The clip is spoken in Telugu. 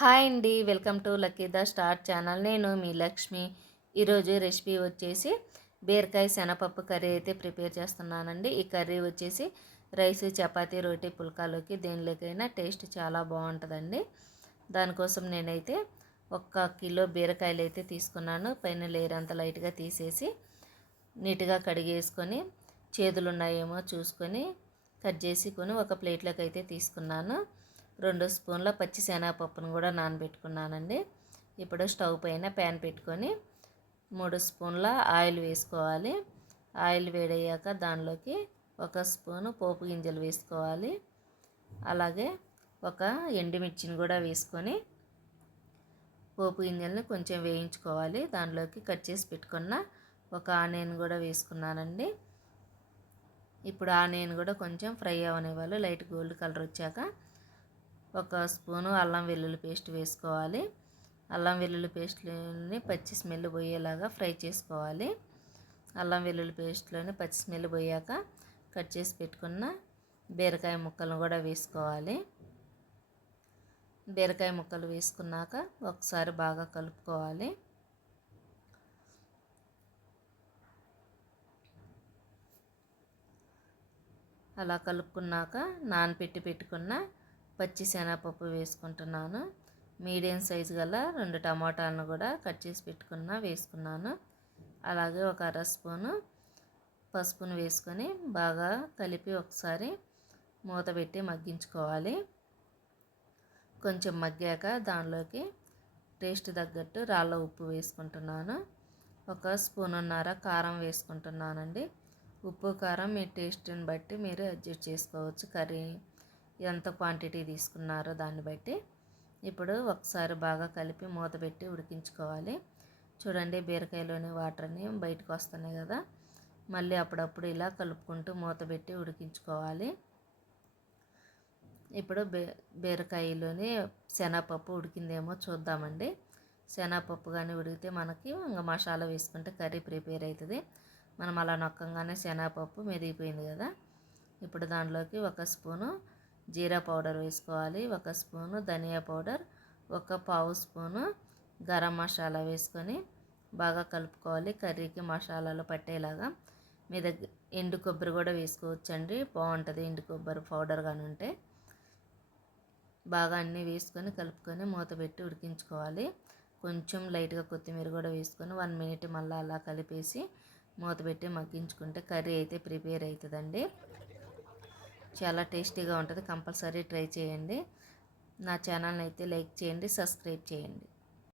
హాయ్ అండి. Welcome to lucky the star channel. నేను మీ లక్ష్మి. ఈరోజు రెసిపీ వచ్చేసి బీరకాయ శనగపప్పు కర్రీ అయితే ప్రిపేర్ చేస్తున్నానండి. ఈ కర్రీ వచ్చేసి రైస్ చపాతీ రోటీ పుల్కాలోకి దేనిలోకైనా టేస్ట్ చాలా బాగుంటుందండి. దానికోసం నేనైతే ఒక్క కిలో బీరకాయలు అయితే తీసుకున్నాను. పైన లేరంత లైట్గా తీసేసి నీట్గా కడిగేసుకొని చేదులు ఉన్నాయేమో చూసుకొని కట్ చేసుకొని ఒక ప్లేట్లోకి అయితే తీసుకున్నాను. రెండు స్పూన్ల పచ్చి శనగపప్పును కూడా నానబెట్టుకున్నానండి. ఇప్పుడు స్టవ్ పైన ప్యాన్ పెట్టుకొని మూడు స్పూన్ల ఆయిల్ వేసుకోవాలి. ఆయిల్ వేడయ్యాక దానిలోకి ఒక స్పూను పోపు గింజలు వేసుకోవాలి. అలాగే ఒక ఎండుమిర్చిని కూడా వేసుకొని పోపు గింజల్ని కొంచెం వేయించుకోవాలి. దానిలోకి కట్ చేసి పెట్టుకున్న ఒక ఆనియన్ కూడా వేసుకున్నానండి. ఇప్పుడు ఆనియన్ కూడా కొంచెం ఫ్రై అవనివ్వాలి. లైట్ గోల్డ్ కలర్ వచ్చాక ఒక స్పూను అల్లం వెల్లుల్లి పేస్ట్ వేసుకోవాలి. అల్లం వెల్లుల్లి పేస్ట్లోని పచ్చి స్మెల్ పోయేలాగా ఫ్రై చేసుకోవాలి. అల్లం వెల్లుల్లి పేస్ట్లోని పచ్చి స్మెల్ పోయాక కట్ చేసి పెట్టుకున్న బీరకాయ ముక్కలను కూడా వేసుకోవాలి. బీరకాయ ముక్కలు వేసుకున్నాక ఒకసారి బాగా కలుపుకోవాలి. అలా కలుపుకున్నాక నానపెట్టి పెట్టుకున్న పచ్చి శనగపప్పు వేసుకుంటున్నాను. మీడియం సైజు గల రెండు టమాటాలను కూడా కట్ చేసి పెట్టుకున్న వేసుకున్నాను. అలాగే ఒక అర స్పూను పసుపును వేసుకొని బాగా కలిపి ఒకసారి మూత పెట్టి మగ్గించుకోవాలి. కొంచెం మగ్గాక దానిలోకి టేస్ట్ తగ్గట్టు రాళ్ళ ఉప్పు వేసుకుంటున్నాను. ఒక స్పూనున్నర కారం వేసుకుంటున్నానండి. ఉప్పు కారం మీ టేస్ట్ని బట్టి మీరు అడ్జస్ట్ చేసుకోవచ్చు. కర్రీ ఎంత క్వాంటిటీ తీసుకున్నారో దాన్ని బట్టి ఇప్పుడు ఒకసారి బాగా కలిపి మూత పెట్టి ఉడికించుకోవాలి. చూడండి బీరకాయలోని వాటర్ని బయటకు వస్తున్నాయి కదా. మళ్ళీ అప్పుడప్పుడు ఇలా కలుపుకుంటూ మూత పెట్టి ఉడికించుకోవాలి. ఇప్పుడు బే బీరకాయలోని శనగపప్పు ఉడికిందేమో చూద్దామండి. శనగపప్పు కానీ ఉడికితే మనకి ఇంకా మసాలా వేసుకుంటే కర్రీ ప్రిపేర్ అవుతుంది మనం అలా నొక్కంగానే శనగపప్పు మెదిగిపోయింది కదా. ఇప్పుడు దానిలోకి ఒక స్పూను జీరా పౌడర్ వేసుకోవాలి ఒక స్పూను ధనియా పౌడర్ ఒక పావు స్పూను గరం మసాలా వేసుకొని బాగా కలుపుకోవాలి. కర్రీకి మసాలాలు పట్టేలాగా మీ దగ్గర ఎండు కొబ్బరి కూడా వేసుకోవచ్చండి. బాగుంటుంది ఎండు కొబ్బరి పౌడర్ కానీ ఉంటే. బాగా అన్నీ వేసుకొని కలుపుకొని మూత పెట్టి ఉడికించుకోవాలి. కొంచెం లైట్గా కొత్తిమీర కూడా వేసుకొని వన్ మినిట్ మళ్ళీ అలా కలిపేసి మూత పెట్టి మగ్గించుకుంటే కర్రీ అయితే ప్రిపేర్ అవుతుందండి. చాలా టేస్టీగా ఉంటుంది. కంపల్సరీ ట్రై చేయండి. నా ఛానల్ని అయితే లైక్ చేయండి సబ్స్క్రైబ్ చేయండి.